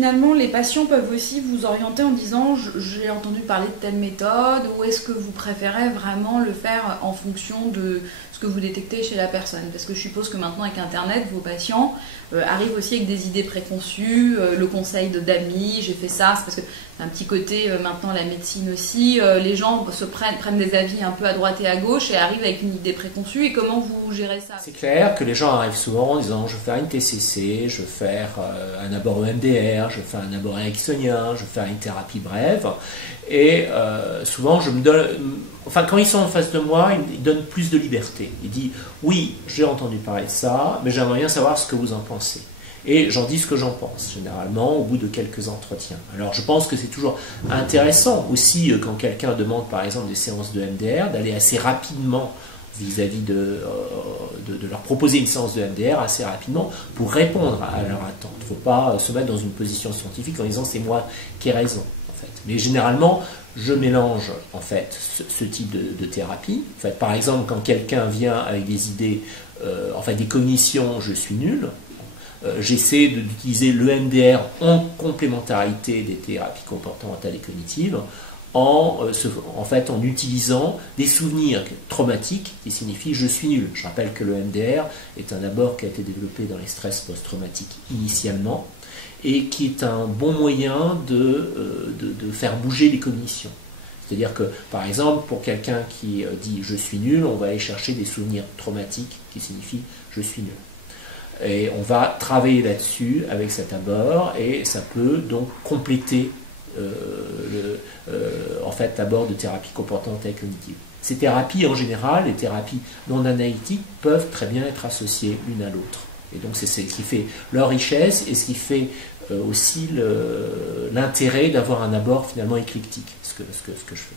finalement les patients peuvent aussi vous orienter en disant j'ai entendu parler de telle méthode, ou est-ce que vous préférez vraiment le faire en fonction de ce que vous détectez chez la personne? Parce que je suppose que maintenant avec Internet, vos patients arrivent aussi avec des idées préconçues, le conseil d'amis, j'ai fait ça, c'est parce que c'est un petit côté maintenant la médecine aussi, les gens prennent des avis un peu à droite et à gauche et arrivent avec une idée préconçue, et comment vous gérez ça? C'est clair que les gens arrivent souvent en disant je vais faire une TCC, je vais faire un abord EMDR, je vais faire un abord ericksonien, je vais faire une thérapie brève, et souvent je me donne, enfin quand ils sont en face de moi, ils donnent plus de liberté. Ils disent oui, j'ai entendu parler de ça, mais j'aimerais bien savoir ce que vous en pensez. Et j'en dis ce que j'en pense, généralement, au bout de quelques entretiens. Alors je pense que c'est toujours intéressant aussi, quand quelqu'un demande par exemple des séances de MDR, d'aller assez rapidement vis-à-vis de leur proposer une séance de MDR assez rapidement pour répondre à leur attente. Il ne faut pas se mettre dans une position scientifique en disant c'est moi qui ai raison. En fait. Mais généralement, je mélange en fait ce type de thérapie. En fait, par exemple, quand quelqu'un vient avec des idées, en fait des cognitions, je suis nul. J'essaie d'utiliser le MDR en complémentarité des thérapies comportementales et cognitives en utilisant des souvenirs traumatiques qui signifient je suis nul. Je rappelle que le MDR est un abord qui a été développé dans les stress post-traumatiques initialement et qui est un bon moyen de faire bouger les cognitions. C'est-à-dire que, par exemple, pour quelqu'un qui dit je suis nul, on va aller chercher des souvenirs traumatiques qui signifient je suis nul. Et on va travailler là-dessus avec cet abord et ça peut donc compléter l'abord de thérapie comportementale et cognitive. Ces thérapies en général, les thérapies non analytiques, peuvent très bien être associées l'une à l'autre. Et donc c'est ce qui fait leur richesse et ce qui fait aussi l'intérêt d'avoir un abord finalement éclectique, ce que je fais.